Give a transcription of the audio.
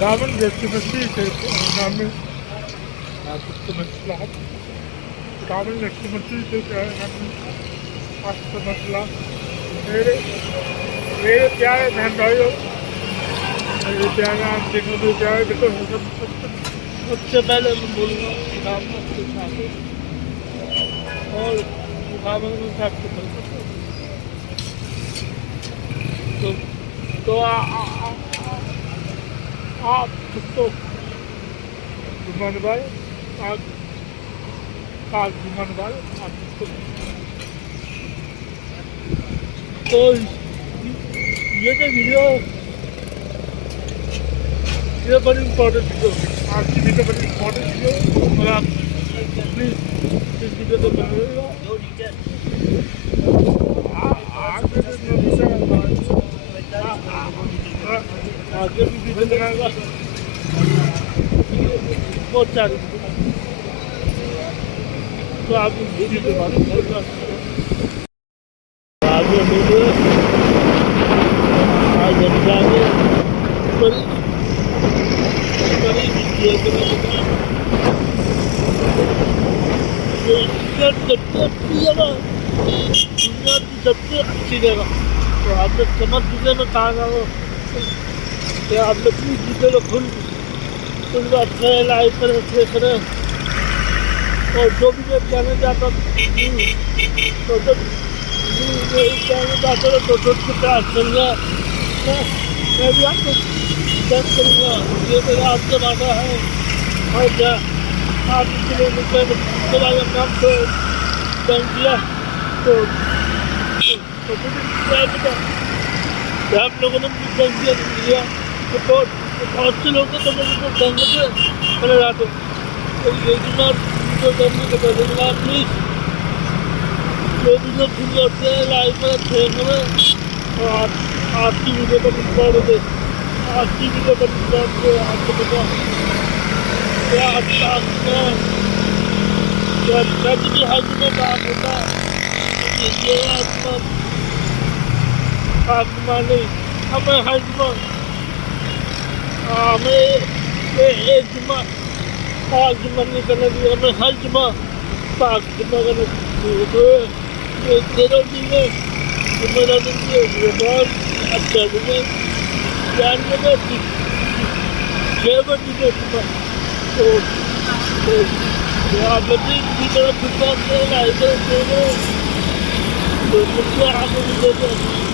Rahmen wird gemäßigt, Rahmen gemäßigt, Rahmen wird gemäßigt, मसला मेरे प्यारे बहन भाइयों, मेरे प्यारे आप देखो तो प्यारे देखो सबसे पहले मैं बोलूँगा और तो आप तो जुम्मन भाई आज जुम्मन भाई आप तो ये जो वीडियो ये बड़ी इम्पोर्टेंट वीडियो आज की वीडियो बड़ी इम्पोर्टेंट वीडियो और आप प्लीज इस वीडियो को बनाइएगा आगे भी वीडियो बनाएगा बहुत सारी तो आप इस वीडियो के बारे में आगे बोलो आज हम जाएंगे बड़ी वीडियो बनाएगा दुनिया की सबसे अच्छी जगह तो आप लोग समझ चुके में कहा ना हो तो आप लोग प्लीज वीडियो को फुल अच्छा लाइक करें शेयर करें और जो भी मैं कहना चाहता हूँ तो जब कहना चाहता हूँ तो प्रयास करूँगा मैं भी आपको दर्द करूँगा ये मेरा आपसे वादा है और क्या आप किलोमीटर काम को बैंक किया तो आप लोगों ने मुझे बैंक दिया तो बहुत से लोग तो मुझे बैंक से चले जाते तो ये जो करने के बदला प्लीज जो भी लोग खुद होते हैं लाइव में देखने और आपकी वीडियो को रिकॉर्ड होते आपकी वीडियो को रिकॉर्ड के आपको पता क्या जब भी हज में बात होता है ये आत्मा नहीं हमें हज में हमें एक जुम्मा पाक जुम्मा नहीं करना चाहिए हमें हर जुम्मा पाक जुम्मा करना चाहिए तो ये 13 दिन में जुम्मेदार दिन ये बहुत अच्छा दिन है जानने में 6 बजे जुम्मा तो आप अपनी किसी तरह जुम्मा से लाइक करें तो मुझे आगे भी देते हैं